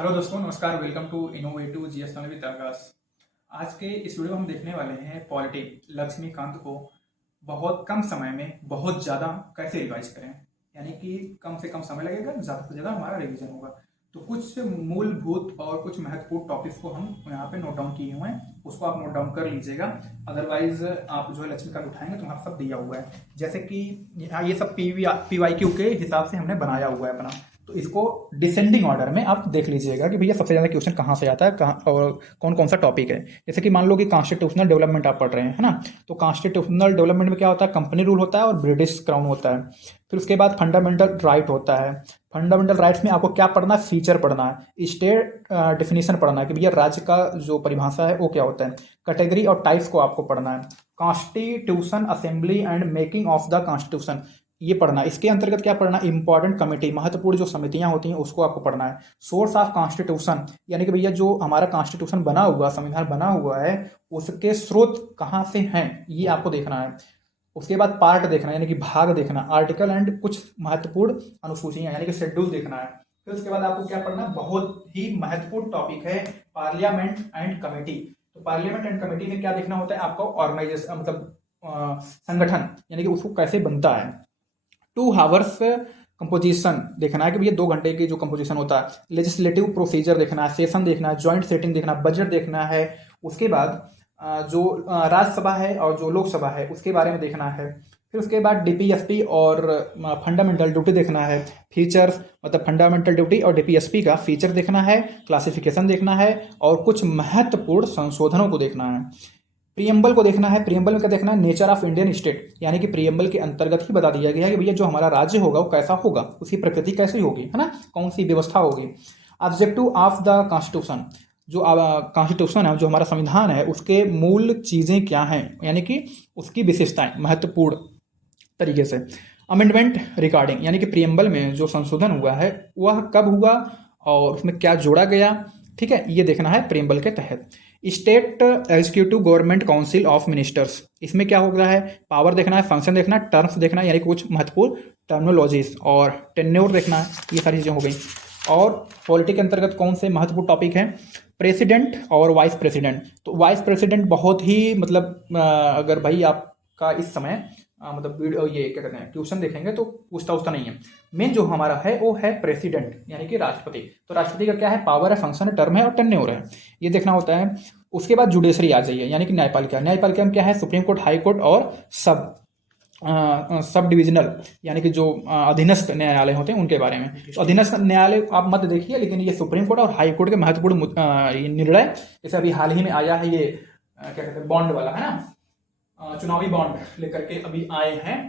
Hello दोस्तों, नमस्कार। Welcome to innovative GS knowledge with Akash. आज के इस वीडियो में हम देखने वाले हैं पॉलिटी लक्ष्मीकांत को बहुत कम समय में बहुत ज़्यादा कैसे रिवाइज करें। यानी कि कम से कम समय लगेगा, ज़्यादा से ज़्यादा हमारा रिवीजन होगा। तो कुछ मूलभूत और कुछ महत्वपूर्ण टॉपिक्स को हम यहाँ पे नोट डाउन किए हुए हैं, उसको आप नोट डाउन कर लीजिएगा। अदरवाइज आप जो है लक्ष्मीकांत उठाएंगे तो वहाँ सब दिया हुआ है। जैसे कि ये सब PYQ के हिसाब से हमने बनाया हुआ है अपना। तो इसको डिसेंडिंग ऑर्डर में आप देख लीजिएगा कि भैया सबसे ज़्यादा क्वेश्चन कहाँ से आता है, कहाँ और कौन कौन सा टॉपिक है। जैसे कि मान लो कि कॉन्स्टिट्यूशनल डेवलपमेंट आप पढ़ रहे हैं, है ना। तो कॉन्स्टिट्यूशनल डेवलपमेंट में क्या होता है, कंपनी रूल होता है और ब्रिटिश क्राउन होता है। फिर उसके बाद फंडामेंटल राइट होता है। फंडामेंटल राइट्स में आपको क्या पढ़ना है, फीचर पढ़ना है, स्टेट डेफिनेशन पढ़ना है कि भैया राज्य का जो परिभाषा है वो क्या होता है। कैटेगरी और टाइप्स को आपको पढ़ना है। Constitution assembly and making of the constitution ये पढ़ना है। इसके अंतर्गत क्या पढ़ना है, इंपॉर्टेंट कमेटी, महत्वपूर्ण जो समितियां होती हैं उसको आपको पढ़ना है। सोर्स ऑफ कॉन्स्टिट्यूशन यानी कि भैया जो हमारा कॉन्स्टिट्यूशन बना हुआ, संविधान बना हुआ है, उसके स्रोत कहाँ से हैं ये आपको देखना है। उसके बाद पार्ट देखना है यानी कि भाग देखना, आर्टिकल एंड कुछ महत्वपूर्ण अनुसूचियां यानी कि शेड्यूल देखना है। फिर उसके बाद आपको क्या पढ़ना है, बहुत ही महत्वपूर्ण टॉपिक है पार्लियामेंट एंड कमेटी। तो पार्लियामेंट एंड कमेटी में क्या देखना होता है आपको, ऑर्गेनाइजेशन मतलब संगठन यानी कि उसको कैसे बनता है। 2 हावर्स कंपोजिशन देखना है कि भैया 2 घंटे की जो कंपोजिशन होता है। लेजिस्लेटिव प्रोसीजर देखना है, सेशन देखना है, जॉइंट सेटिंग देखना है, बजट देखना है। उसके बाद जो राज्यसभा है और जो लोकसभा है उसके बारे में देखना है। फिर उसके बाद DPSP और फंडामेंटल ड्यूटी देखना है। फीचर्स मतलब फंडामेंटल ड्यूटी और DPSP का फीचर देखना है, क्लासिफिकेशन देखना है और कुछ महत्वपूर्ण संशोधनों को देखना है। प्रियम्बल को देखना है। प्रियम्बल में क्या देखना है, नेचर ऑफ इंडियन स्टेट यानी कि प्रियम्बल के अंतर्गत ही बता दिया गया है कि भैया जो हमारा राज्य होगा वो कैसा होगा, उसकी प्रकृति कैसी होगी, है ना, कौन सी व्यवस्था होगी। ऑब्जेक्टिव ऑफ द कॉन्स्टिट्यूशन, जो कॉन्स्टिट्यूशन है जो हमारा संविधान है उसके मूल चीज़ें क्या हैं यानी कि उसकी विशेषताएं महत्वपूर्ण तरीके से। अमेंडमेंट रिगार्डिंग यानी कि प्रियम्बल में जो संशोधन हुआ है वह कब हुआ और उसमें क्या जोड़ा गया, ठीक है, ये देखना है प्रियम्बल के तहत। State executive government council of ministers, इसमें क्या होता है, पावर देखना है, फंक्शन देखना है, टर्म्स देखना है यानी कि कुछ महत्वपूर्ण टर्मिनोलॉजीज और टेन्योर देखना है। ये सारी चीज़ें हो गई। और पॉलिटी के अंतर्गत कौन से महत्वपूर्ण टॉपिक हैं, प्रेसिडेंट और वाइस प्रेसिडेंट। तो वाइस प्रेसिडेंट बहुत ही मतलब अगर भाई आपका इस समय मतलब वीडियो ये क्या कहते हैं ट्यूशन देखेंगे तो पूछता उसका नहीं है। मेन जो हमारा है वो है प्रेसिडेंट यानी कि राष्ट्रपति। तो राष्ट्रपति का क्या है, पावर है, फंक्शन है, टर्म है और टेन्योर है, ये देखना होता है। उसके बाद जुडिशरी आ जाइए यानी कि न्यायपालिका। न्यायपालिका में क्या है, सुप्रीम कोर्ट, हाई कोर्ट और सब डिविजनल यानी कि जो अधीनस्थ न्यायालय होते हैं उनके बारे में। तो अधीनस्थ न्यायालय आप मत देखिए, लेकिन ये सुप्रीम कोर्ट और हाई कोर्ट के महत्वपूर्ण ये निर्णय, जैसे अभी हाल ही में आया है ये क्या कहते हैं बॉन्ड वाला, है ना, चुनावी बॉन्ड लेकर के अभी आए हैं।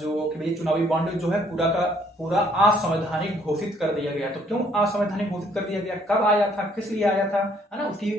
जो कि भाई चुनावी बॉन्ड जो है पूरा का पूरा असंवैधानिक घोषित कर दिया गया। तो क्यों असंवैधानिक घोषित कर दिया गया, कब आया था, किस लिए आया था, है ना, उसकी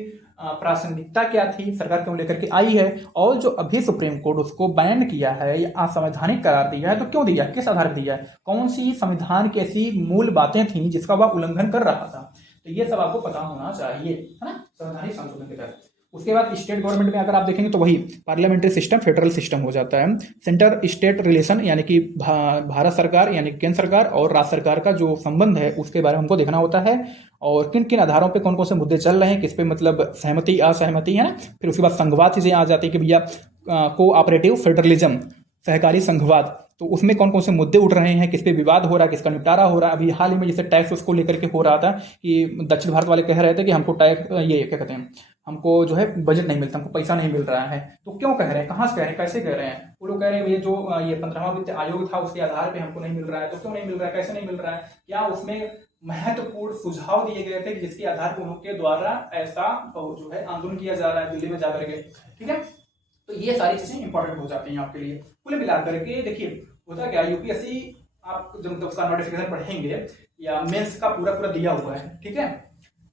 प्रासंगिकता क्या थी, सरकार क्यों लेकर के आई है, और जो अभी सुप्रीम कोर्ट उसको बैन किया है या असंवैधानिक करार दिया है तो क्यों दिया, किस आधार पर दिया है, कौन सी संविधान की ऐसी मूल बातें थी जिसका वह उल्लंघन कर रहा था। तो ये सब आपको पता होना चाहिए, है ना, संवैधानिक संशोधन के तहत। उसके बाद स्टेट गवर्नमेंट में अगर आप देखेंगे तो वही पार्लियामेंट्री सिस्टम, फेडरल सिस्टम हो जाता है। सेंटर स्टेट रिलेशन यानी कि भारत सरकार यानी केंद्र सरकार और राज्य सरकार का जो संबंध है उसके बारे में हमको देखना होता है। और किन किन आधारों पे कौन कौन से मुद्दे चल रहे हैं, किस पे मतलब सहमति असहमति है ना। फिर उसके बाद संघवाद चीजें आ जाती है कि भैया कोऑपरेटिव फेडरलिज्म, सहकारी संघवाद, तो उसमें कौन कौन से मुद्दे उठ रहे हैं, किस पे विवाद हो रहा है, किसका निपटारा हो रहा है। अभी हाल ही में जैसे टैक्स उसको लेकर के हो रहा था कि दक्षिण भारत वाले कह रहे थे कि हमको टैक्स ये क्या कहते हैं, हमको जो है बजट नहीं मिलता, हमको पैसा नहीं मिल रहा है। तो क्यों कह रहे हैं, कहाँ से कह रहे हैं, कैसे कह रहे हैं, वो लोग कह रहे हैं ये जो ये 15वां वित्त आयोग था उसके आधार पे हमको नहीं मिल रहा है। तो क्यों नहीं मिल रहा है, कैसे नहीं मिल रहा है, क्या उसमें महत्वपूर्ण सुझाव दिए गए थे जिसके आधार पर उनके द्वारा ऐसा जो है आंदोलन किया जा रहा है दिल्ली में जाकर के, ठीक है। तो ये सारी चीजें इंपॉर्टेंट हो जाती हैं आपके लिए। कुल मिलाकर के देखिए होता क्या, यूपीएससी आप जब उसका नोटिफिकेशन पढ़ेंगे या मेंस का पूरा पूरा दिया हुआ है, ठीक है,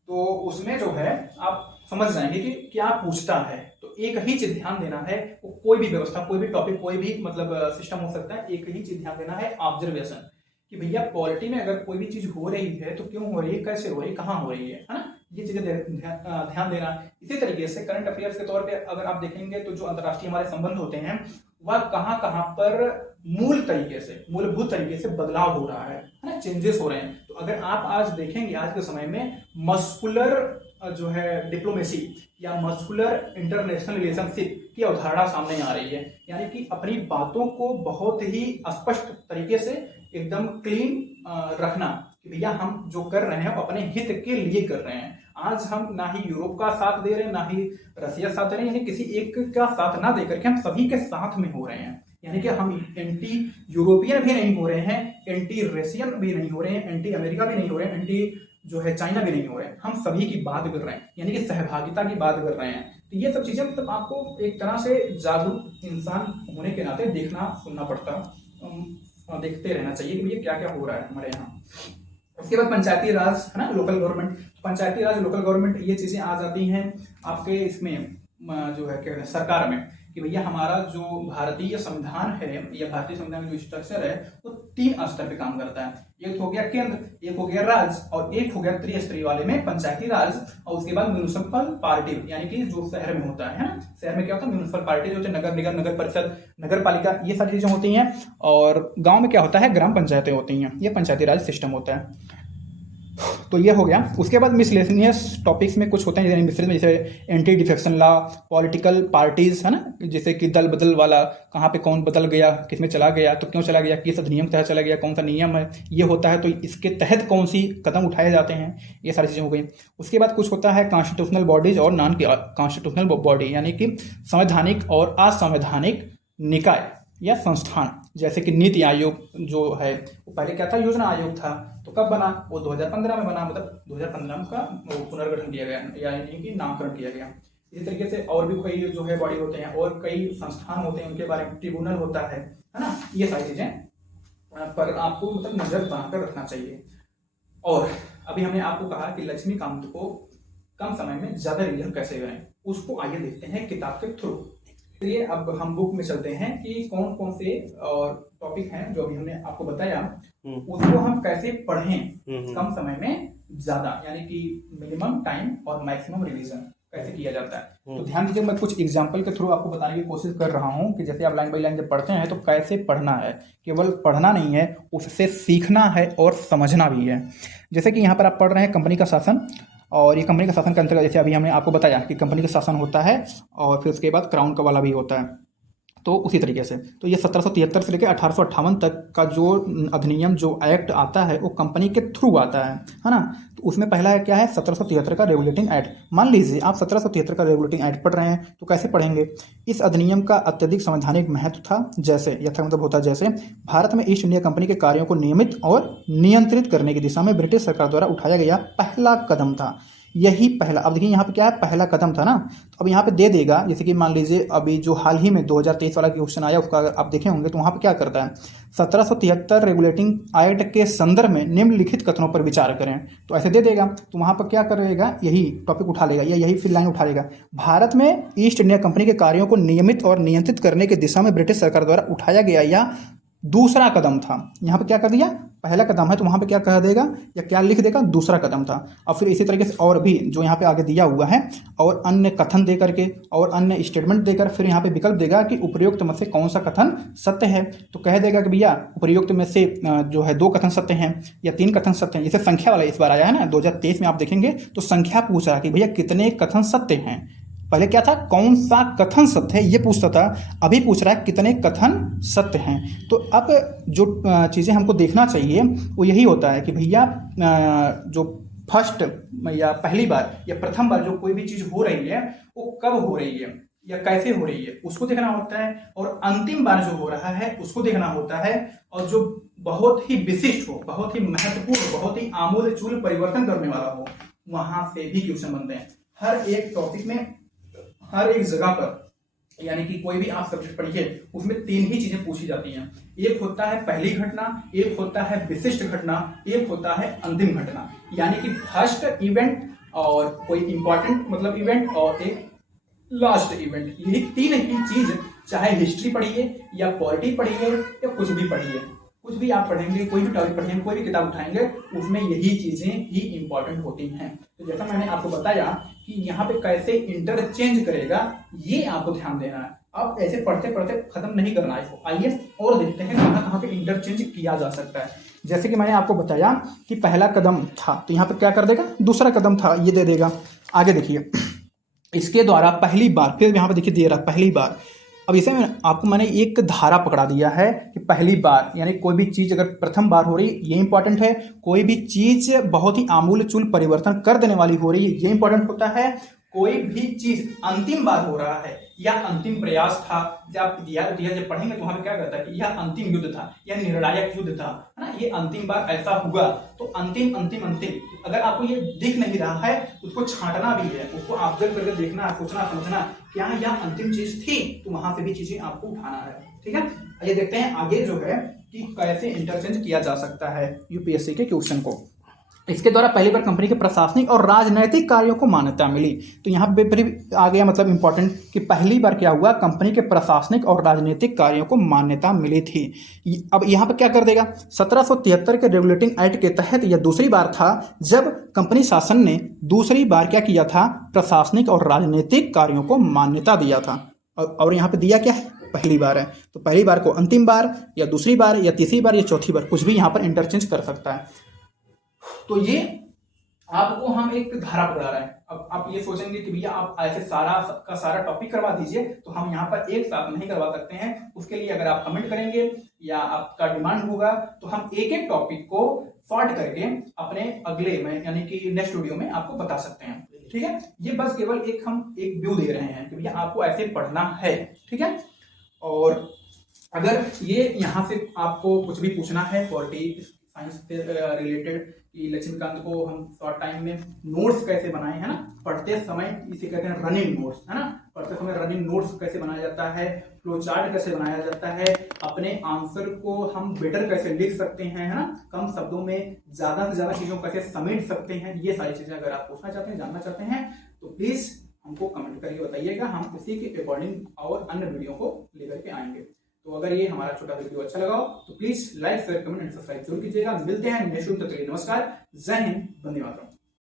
तो उसमें जो है आप समझ जाएंगे कि क्या पूछता है। तो एक ही चीज ध्यान देना है, वो कोई भी व्यवस्था, कोई भी टॉपिक, कोई भी मतलब सिस्टम हो सकता है, एक ही चीज ध्यान देना है, ऑब्जर्वेशन, कि भैया पॉलिटी में अगर कोई भी चीज हो रही है तो क्यों हो रही है, कैसे हो रही है, कहाँ हो रही है ना, ये चीजें ध्यान देना। इसी तरीके से करंट अफेयर्स के तौर पे अगर आप देखेंगे तो जो अंतर्राष्ट्रीय हमारे संबंध होते हैं वह कहाँ कहाँ पर मूलभूत तरीके से बदलाव हो रहा है ना, चेंजेस हो रहे हैं। तो तो अगर आप आज देखेंगे आज के समय में मस्कुलर जो है डिप्लोमेसी या मस्कुलर इंटरनेशनल रिलेशनशिप की अवधारणा सामने आ रही है, यानी कि अपनी बातों को बहुत ही स्पष्ट तरीके से एकदम क्लीन रखना कि भैया हम जो कर रहे हैं अपने हित के लिए कर रहे हैं। आज हम ना ही यूरोप का साथ दे रहे हैं ना ही रसिया साथ दे रहे हैं, यानी किसी एक का साथ ना देकर के हम सभी के साथ में हो रहे हैं। यानी कि हम एंटी यूरोपियन भी नहीं हो रहे हैं, एंटी रशियन भी नहीं हो रहे हैं, एंटी अमेरिका भी नहीं हो रहे हैं, एंटी जो है चाइना भी नहीं हो रहे हैं, हम सभी की बात कर रहे हैं, यानी कि सहभागिता की बात कर रहे हैं। तो ये सब चीजें मतलब आपको एक तरह से जागरूक इंसान होने के नाते देखना सुनना पड़ता, देखते रहना चाहिए कि ये क्या क्या हो रहा है हमारे यहाँ। उसके बाद पंचायती राज है ना, लोकल गवर्नमेंट। पंचायती राज लोकल गवर्नमेंट ये चीजें आ जाती हैं आपके इसमें जो है क्या कहते हैं सरकार में, कि भैया हमारा जो भारतीय संविधान है या भारतीय संविधान जो स्ट्रक्चर है वो 3 स्तर पे काम करता है। एक हो गया केंद्र, एक हो गया राज्य और एक हो गया त्रिस्तरीय वाले में पंचायती राज। और उसके बाद म्यूनिसिपल पार्टी, यानी कि जो शहर में होता है ना, शहर में क्या होता है म्यूनिसिपल पार्टी जो होती है, नगर निगम, नगर परिषद, नगर पालिका, ये सारी चीजें होती हैं। और गांव में क्या होता है ग्राम पंचायतें होती हैं, ये पंचायती राज सिस्टम होता है। तो ये हो गया। उसके बाद मिसलेनियस टॉपिक्स में कुछ होते हैं जैसे anti defection law, political parties है ना, जैसे कि दल बदल वाला, कहाँ पे कौन बदल गया, किस में चला गया, तो क्यों चला गया, किस अधिनियम तहत चला गया, कौन सा नियम है ये होता है, तो इसके तहत कौन सी कदम उठाए जाते हैं, ये सारी चीज़ें हो गई। उसके बाद कुछ होता है कॉन्स्टिट्यूशनल बॉडीज और नॉन कॉन्स्टिट्यूशनल बॉडी, यानी कि संवैधानिक और असंवैधानिक निकाय या संस्थान, जैसे कि नीति आयोग जो है वो पहले क्या था, योजना आयोग था, तो कब बना, वो 2015 में बना, मतलब 2015 का पुनर्गठन किया गया, यानी कि नामकरण किया गया। इसी तरीके से और भी कई जो है बॉडी होते हैं और कई संस्थान होते हैं, उनके बारे में ट्रिब्यूनल होता है ना, ये सारी चीजें पर आपको मतलब नजर बनाकर रखना चाहिए। और अभी हमने आपको कहा कि लक्ष्मीकांत को कम समय में ज्यादा रिवीजन कैसे करें, उसको आइए देखते हैं किताब के थ्रू। चलिए अब हम बुक में चलते हैं कि कौन कौन से टॉपिक हैं जो अभी हमने आपको बताया, उसको हम कैसे पढ़ें कम समय में ज्यादा, यानी कि मिनिमम टाइम और मैक्सिमम रिवीजन कैसे किया जाता है। तो ध्यान दीजिए, मैं कुछ एग्जाम्पल के थ्रू आपको बताने की कोशिश कर रहा हूँ कि जैसे आप लाइन बाई लाइन जब पढ़ते हैं तो कैसे पढ़ना है, केवल पढ़ना नहीं है, उससे सीखना है और समझना भी है। जैसे कि यहाँ पर आप पढ़ रहे हैं कंपनी का शासन, और ये कंपनी का शासन के अंतर्गत जैसे अभी हमने आपको बताया कि कंपनी का शासन होता है और फिर उसके बाद क्राउन का वाला भी होता है। तो उसी तरीके से तो ये 1773 से लेकर 1858 तक का जो अधिनियम जो एक्ट आता है वो कंपनी के थ्रू आता है ना। तो उसमें पहला है क्या है 1773 का रेगुलेटिंग एक्ट। मान लीजिए आप 1773 का रेगुलेटिंग एक्ट पढ़ रहे हैं तो कैसे पढ़ेंगे, इस अधिनियम का अत्यधिक संवैधानिक महत्व था, जैसे यथा मतलब होता जैसे भारत में ईस्ट इंडिया कंपनी के कार्यों को नियमित और नियंत्रित करने की दिशा में ब्रिटिश सरकार द्वारा उठाया गया पहला कदम था। यही पहला, अब देखिए यहाँ पे क्या है, पहला कदम था ना। तो अब यहाँ पे दे देगा, जैसे कि मान लीजिए अभी जो हाल ही में 2023 वाला क्वेश्चन आया उसका अगर आप देखे होंगे तो वहाँ पे क्या करता है, 1773 रेगुलेटिंग एक्ट के संदर्भ में निम्नलिखित कथनों पर विचार करें, तो ऐसे दे देगा। तो वहाँ पर क्या करेगा, यही टॉपिक उठा लेगा या यही फिर लाइन उठा लेगा, भारत में ईस्ट इंडिया कंपनी के कार्यों को नियमित और नियंत्रित करने की दिशा में ब्रिटिश सरकार द्वारा उठाया गया या दूसरा कदम था। यहाँ पे क्या कर दिया, पहला कदम है तो वहाँ पे क्या कह देगा या क्या लिख देगा, दूसरा कदम था। और फिर इसी तरीके से और भी जो यहाँ पे आगे दिया हुआ है और अन्य कथन दे करके और अन्य स्टेटमेंट देकर फिर यहाँ पे विकल्प देगा कि उपयुक्त में से कौन सा कथन सत्य है। तो कह देगा कि भैया उपयुक्त में से जो है 2 कथन सत्य हैं या 3 कथन सत्य हैं। जैसे संख्या वाला इस बार आया है ना 2023 में, आप देखेंगे तो संख्या पूछ रहा है कि भैया कितने कथन सत्य हैं। पहले क्या था, कौन सा कथन सत्य है ये पूछता था, अभी पूछ रहा है कितने कथन सत्य हैं। तो अब जो चीज़ें हमको देखना चाहिए वो यही होता है कि भैया जो फर्स्ट या पहली बार या प्रथम बार जो कोई भी चीज़ हो रही है वो कब हो रही है या कैसे हो रही है उसको देखना होता है, और अंतिम बार जो हो रहा है उसको देखना होता है। और जो बहुत ही विशिष्ट हो, बहुत ही महत्वपूर्ण, बहुत ही आमूल परिवर्तन करने वाला हो, वहां से भी क्वेश्चन बनते हैं। हर एक टॉपिक में, हर एक जगह पर, यानी कि कोई भी आप सब्जेक्ट पढ़िए उसमें 3 ही चीजें पूछी जाती हैं। एक होता है पहली घटना, एक होता है विशिष्ट घटना, एक होता है अंतिम घटना। यानी कि फर्स्ट इवेंट और कोई इंपॉर्टेंट मतलब इवेंट और एक लास्ट इवेंट, यही 3 ही चीज, चाहे हिस्ट्री पढ़िए या पॉलिटी पढ़िए या कुछ भी पढ़िए, कुछ भी आप पढ़ेंगे, कोई भी टॉपिक पढ़ेंगे, कोई भी किताब उठाएंगे, उसमें यही चीजें ही इंपॉर्टेंट होती हैं। तो जैसा मैंने आपको बताया कि यहाँ पे कैसे इंटरचेंज करेगा ये आपको ध्यान देना है। अब ऐसे पढ़ते पढ़ते खत्म नहीं करना है इसको। आइए और देखते हैं कहाँ कहाँ पे इंटरचेंज किया जा सकता है। जैसे कि मैंने आपको बताया कि पहला कदम था, तो यहाँ पर क्या कर देगा, दूसरा कदम था, ये दे देगा। आगे देखिए, इसके द्वारा पहली बार, फिर यहाँ पर देखिए दे रहा पहली बार। अब इसे में आपको मैंने एक धारा पकड़ा दिया है कि पहली बार, यानी कोई भी चीज़ अगर प्रथम बार हो रही है ये इंपॉर्टेंट है, कोई भी चीज़ बहुत ही आमूल चूल परिवर्तन कर देने वाली हो रही है ये इंपॉर्टेंट होता है, कोई भी चीज अंतिम बार हो रहा है या अंतिम प्रयास था। जब आप इतिहास जब पढ़ेंगे तो वहां पे क्या कहता है कि यह अंतिम युद्ध था, यह निर्णायक युद्ध था, है ना, ये अंतिम बार ऐसा हुआ। तो अंतिम अंतिम अंतिम, अगर आपको ये दिख नहीं रहा है उसको छांटना भी है, उसको ऑब्जर्व करके देखना, सोचना समझना क्या यह अंतिम चीज थी, तो वहां से भी चीजें आपको उठाना है। ठीक है, ये देखते हैं आगे जो है कि कैसे इंटरचेंज किया जा सकता है यूपीएससी के क्वेश्चन को। इसके द्वारा पहली बार कंपनी के प्रशासनिक और राजनैतिक कार्यों को मान्यता मिली। तो यहाँ पे फिर आ गया मतलब इंपॉर्टेंट कि पहली बार क्या हुआ, कंपनी के प्रशासनिक और राजनीतिक कार्यों को मान्यता मिली थी। अब यहाँ पे क्या कर देगा, 1773 के रेगुलेटिंग एक्ट के तहत यह दूसरी बार था जब कंपनी शासन ने दूसरी बार क्या किया था, प्रशासनिक और राजनीतिक कार्यों को मान्यता दिया था। और यहाँ पे दिया क्या है, पहली बार है, तो पहली बार को अंतिम बार या दूसरी बार या तीसरी बार या चौथी बार कुछ भी यहाँ पर इंटरचेंज कर सकता है। तो ये आपको हम एक धारा पढ़ा रहे हैं। अब आप ये सोचेंगे कि भैया आप ऐसे सारा का सारा टॉपिक करवा दीजिए, तो हम यहाँ पर एक साथ नहीं करवा सकते हैं। उसके लिए अगर आप कमेंट करेंगे या आपका डिमांड होगा तो हम एक एक टॉपिक को सॉर्ट करके अपने अगले में यानी कि नेक्स्ट वीडियो में आपको बता सकते हैं। ठीक है, ये बस केवल एक हम एक व्यू दे रहे हैं कि भैया आपको ऐसे पढ़ना है। ठीक है, और अगर ये यहाँ से आपको कुछ भी पूछना है पॉलिटिक्स साइंस से रिलेटेड कि लक्ष्मीकांत को हम शॉर्ट टाइम में नोट्स कैसे बनाए, है ना, पढ़ते समय, इसे कहते हैं रनिंग नोट्स, है ना, पढ़ते समय रनिंग नोट्स कैसे बनाया जाता है, फ्लो चार्ट कैसे बनाया जाता है, अपने आंसर को हम बेटर कैसे लिख सकते हैं, है ना, कम शब्दों में ज्यादा से ज्यादा चीजों को कैसे समेट सकते हैं, ये सारी चीजें अगर आप पूछना चाहते हैं, जानना चाहते हैं तो प्लीज हमको कमेंट करके बताइएगा, हम उसी के अकॉर्डिंग और अन्य वीडियो को लेकर के आएंगे। तो अगर ये हमारा छोटा वीडियो अच्छा लगा हो तो please like share comment and subscribe जरूर कीजिएगा। मिलते हैं नेक्स्ट वीडियो, तब तक के लिए नमस्कार, जय हिंद, वंदे मातरम।